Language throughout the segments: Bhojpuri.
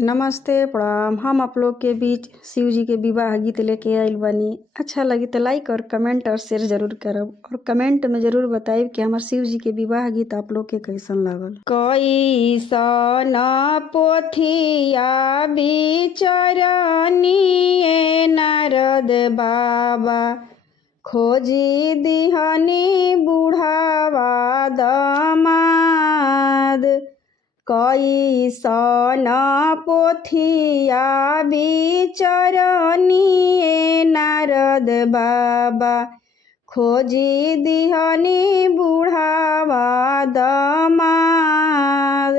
नमस्ते प्रणाम। हम आप लोग के बीच शिव जी के विवाह गीत लेके आइल बानी। अच्छा लगी तो लाइक और कमेंट और शेयर जरूर करब और कमेंट में जरूर बताइब कि हमार शिव जी के विवाह गीत आप लोग के कैसन लागल। कैसन पोथिया बिचरनिए नारद बाबा खोजी दिहनी बुढ़ावा दमाद। कैसन पोथिया बिचरनिए नारद बाबा खोजी दिहनी बुढ़ावा दमाद।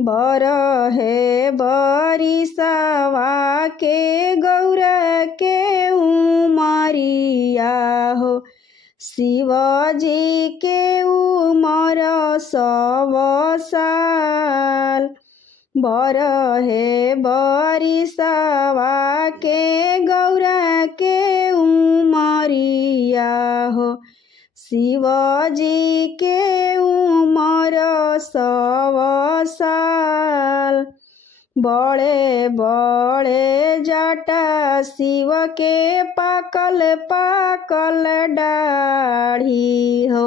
बरहे बरिसवा के गौरा के उमरिया हो शिवजी के उमर 100 साल। बरहे बरिसवा के गौरा के उमरिया हो शिवजी के उमर 100 साल। बड़े बड़े जटा शिव के पाकल पाकल दाढ़ी हो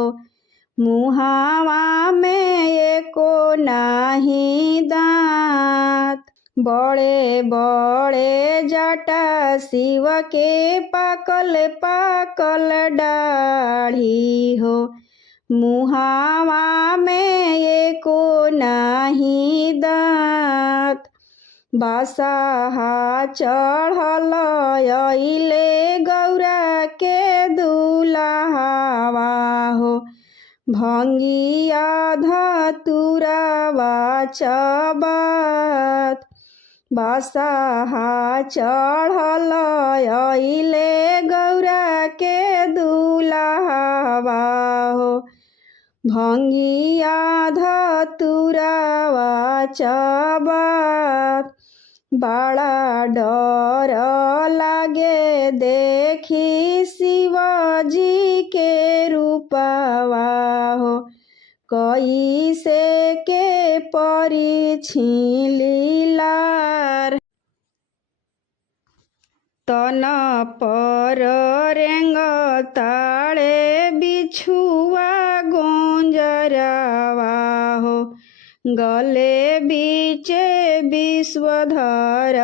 मुहावा में एको नाही दांत। बड़े बड़े जटा शिव के पाकल पाकल दाढ़ी हो मुहावा में एको नाही दांत। बासाहा चढ़ल अइले गौरा के दुल्हावा हो भंगिया धतुरावा चबात। बासाहा चढ़ल अइले गौरा के दुल्हावा हो भंगिया धतुरावा चबात। बड़ा डर लागे देखी शिवजी के रूपवा हो कैसे के परी लीलार। तन पर रेंग ताड़े बिछुआ गोंजरवा हो गले बीचे विश्वधर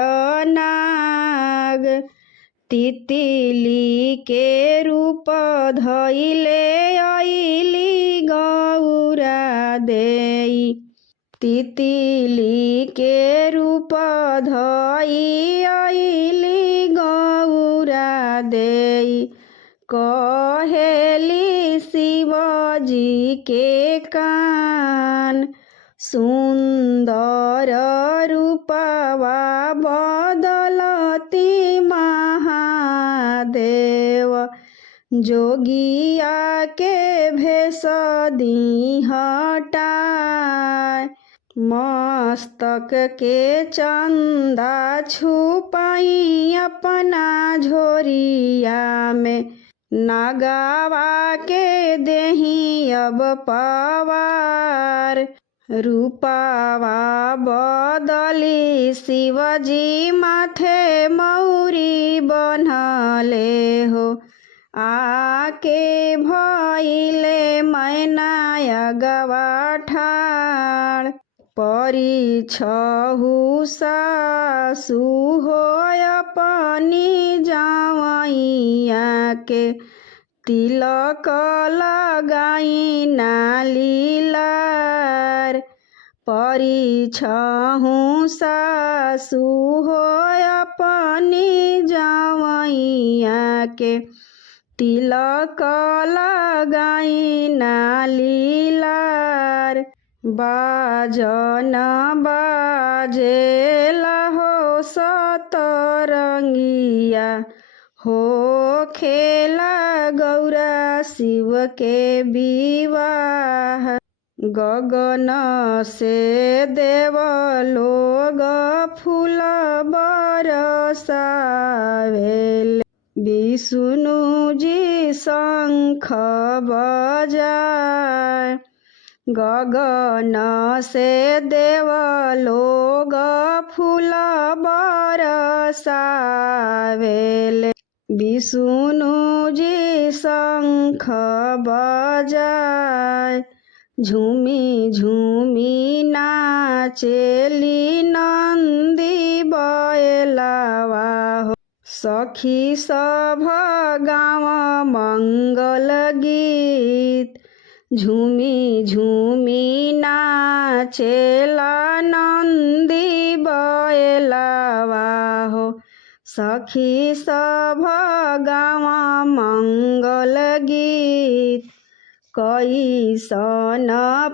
नाग। तितली के रूप धइले अइली गौरा देई। तितली के रूप धइ अइली गौरा देई। कहेली शिवजी के कान सुंदर रूपवा बदलती महादेव। जोगिया के भेष दी हटाए मस्तक के चंदा छुपाई अपना झोरिया में। नागावा के देही अब पवार रूपावा बदली शिवजी माथे मौरी बनले हो आके भइले मैना गवा ठाड़। परिछहु सासु हो अपनी जावैया के तिलक लगाई नालीलार। परिछहु सासु हो अपनी जावैया के तिलक लगाई नालीलार। बाजन बाजेला हो सतरंगिया हो खेला गौरा शिव के विवाह। गगन से देव लोग फूल बरसावेले। विष्णु जी शंख बजाए गगन से देव लोग फूल बरसावेले। विष्णु जी शंख बजाय झूमी झूमी नाचेली नंदी बैलवा हो। सखी सभ गाँव मंगल गीत झूमी झूमी नाचेला नंदी बैलवा हो। सखी सभ गाँव मंगल गीत कैसन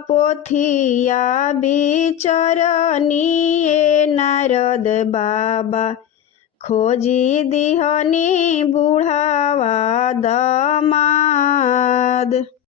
पोथिया बिचरनिए नारद बाबा खोजी दिहनी बुढ़ावा दमाद।